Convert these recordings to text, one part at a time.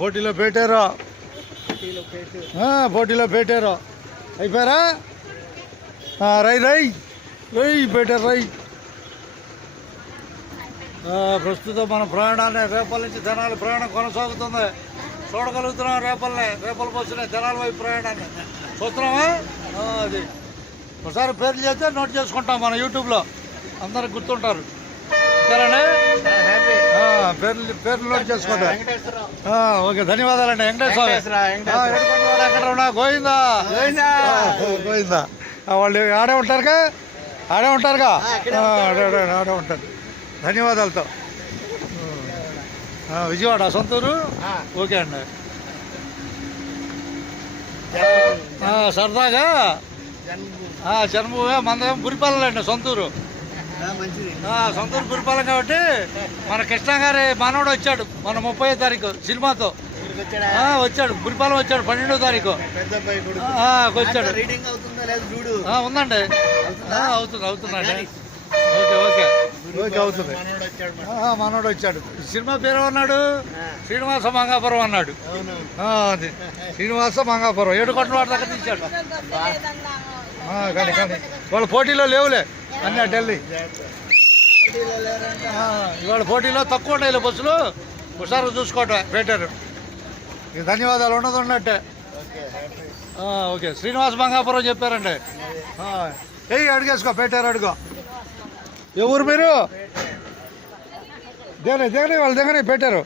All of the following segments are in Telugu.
పోటీలో పెట్టారు, పోటీలో పెట్టారు. అయిపోయారా? రై రై రై పెట్టారు రై. ప్రస్తుతం మన ప్రయాణాన్ని రేపల నుంచి జనాల ప్రయాణం కొనసాగుతుంది. చూడగలుగుతున్నాం రేపల బస్సునే జనాల వైపు ప్రయాణాన్ని చూస్తున్నామా? అది ఒకసారి పేర్లు చేస్తే నోట్ చేసుకుంటాం మన యూట్యూబ్లో, అందరికి గుర్తుంటారు. సరేనా? పేర్లు నోట్ చేసుకుంటాం. ఓకే, ధన్యవాదాలండి. వెంకటేశ్వర ఎక్కడ ఉన్నా గోవిందా గోవిందా. వాళ్ళు ఆడే ఉంటారుగా ఆడే ఉంటారు. ధన్యవాదాలతో. విజయవాడ సొంతూరు. ఓకే అండి. సరదాగా జన్మభూమి మందం గురిపాలెం అండి సొంతూరు. సొంతూరు గురిపాలెం కాబట్టి మన కృష్ణ గారి మనవడు వచ్చాడు మన 30వ తారీఖు సినిమాతో వచ్చాడు. గురిపాలెం వచ్చాడు 12వ తారీఖు వచ్చాడు. ఉందండి, అవుతుందండి. ఓకే అవుతుంది. మనోడు వచ్చాడు. సినిమా పేరు అన్నాడు శ్రీనివాస మంగాపురం అన్నాడు. అది శ్రీనివాస మంగాపురం 7 కోట్ల వాడి దగ్గర తీశాడు. కానీ వాళ్ళ పోటీలో లేవులే అన్నీ ఢిల్లీ. ఇవాళ పోటీలో తక్కువ ఉంటాయి బస్సులు. హుషారు చూసుకోవటం పెట్టారు. ధన్యవాదాలు ఉన్నట్టే. ఓకే, శ్రీనివాస మంగాపురం చెప్పారండి. అడిగేసుకో పెట్టారు. అడుగో. ఎవరు మీరు? దిగనే వాళ్ళు దిగనే పెట్టారు.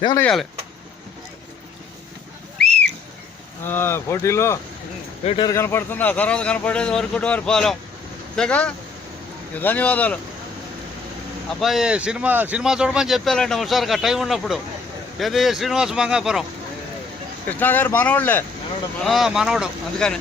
దిగనేయాలి. పోటీలో పెట్టారు కనపడుతున్నా. తర్వాత కనపడేది వరకుటి వారి పాలెం. అంతేగా. ధన్యవాదాలు. అబ్బాయి సినిమా చూడమని చెప్పారండి ఒకసారిగా టైం ఉన్నప్పుడు. ఏది శ్రీనివాస మంగాపురం కృష్ణ గారు మనవాళ్ళే, మనవడు అందుకని.